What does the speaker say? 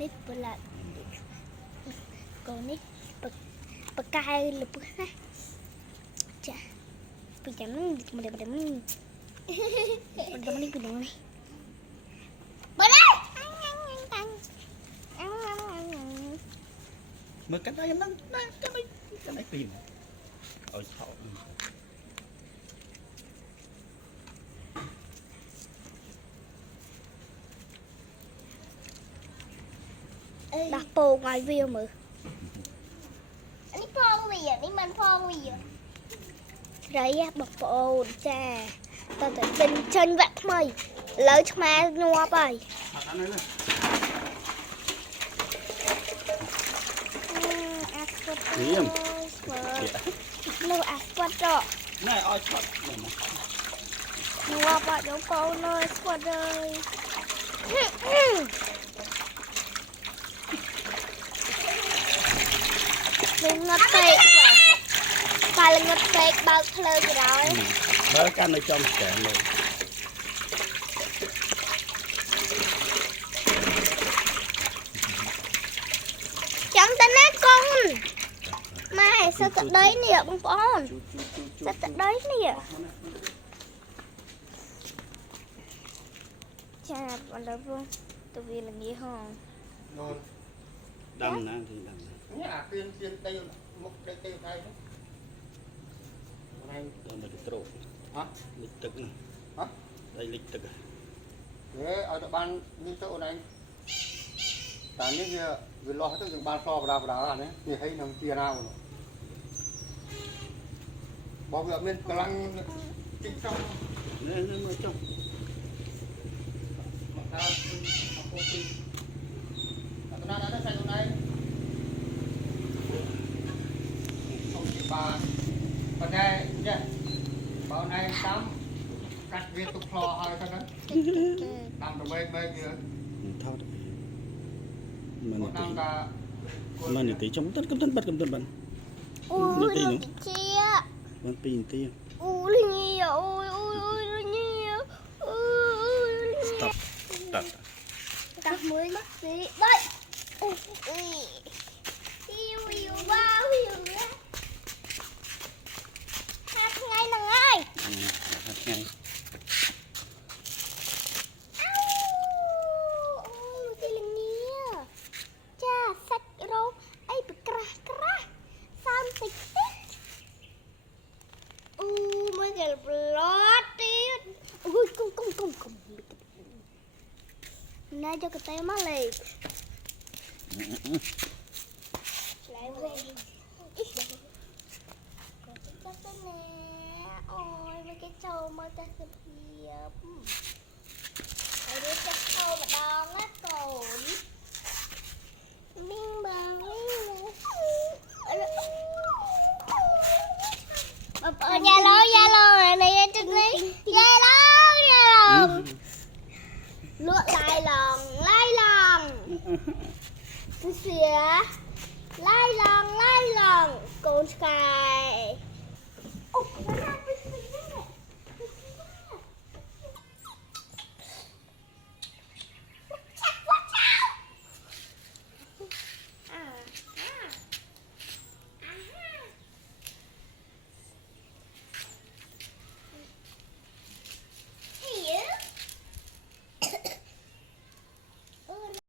នេះប្រឡាក់កូននេះបកកាយលពណាចាពីចាំនេះមកនេះពីនោះនេះបើនេះមើលកាត់ដៃខ្ញុំហ្នឹងកាត់ដៃពីរឲ្យឆោតដាក់ពងឲ្យវាមើលនេះផងវានេះមិនផងវាស្រីបងប្អូនចាតើតែចេញវគ្គថ្មីឥឡូវឆ្មាញាប់ហើយអាស្ពតនោះអាស្ពតណែឲ្យឆោតញាប់អត់យកកូនអើយស្ពតអើយនឹងងត់ពេកបើងត់ពេកបើកភ្លើងទៅដល់បើកាន់នៅចំស្ទែនលើចាំតើណាកូនម៉ែសឹកទៅដីនេះបងប្អូនសឹកទៅដីនេះចាបណ្ដោយបងទៅវាល្ងាហងដាំណាទីដាំណានេះអាគៀនដីមុខដីដៃហ្នឹងដល់នៅក្រូចលិចទឹកណាដីលិចទឹកហេឲ្យទៅបានមានទៅអូនឯងតែនេះវាលាស់ទៅយើងបានសបដាអានេះវាហីនឹងជាណាអូនបងវាអត់មានកម្លាំងជីកចំនេះមើលចុះមកដល់អពុពីអត់ណាដល់ស្អីអូនឯងសុំជាបានប៉ុន្តែចេះបើអូនឯងតាមកាត់វាទុកផ្លោឲ្យទៅហ្នឹងតាមទៅវិញវិញវាថតមិននាទីចំតិនកំតិនបាត់កំតិនបានអូយនាទីជា បាន2នាទីអូយញីអូយញីអូយ stop តាមួយមកស៊ីដៃអូយយូបាវយូណាហាត់ថ្ងៃហ្នឹងហើយហាត់ថ្ងៃណែយកកតែមកលេឡើងវិញអូយវាគេចូលមកតែសុភាពហើយវាចេះចូលម្ដងណាកូនមីងបងបងយ៉ាឡូនេះទឹកនេះយ៉ាឡូលក់ឡាយឡងគឺเสียឡាយឡងកូនស្កាយអូ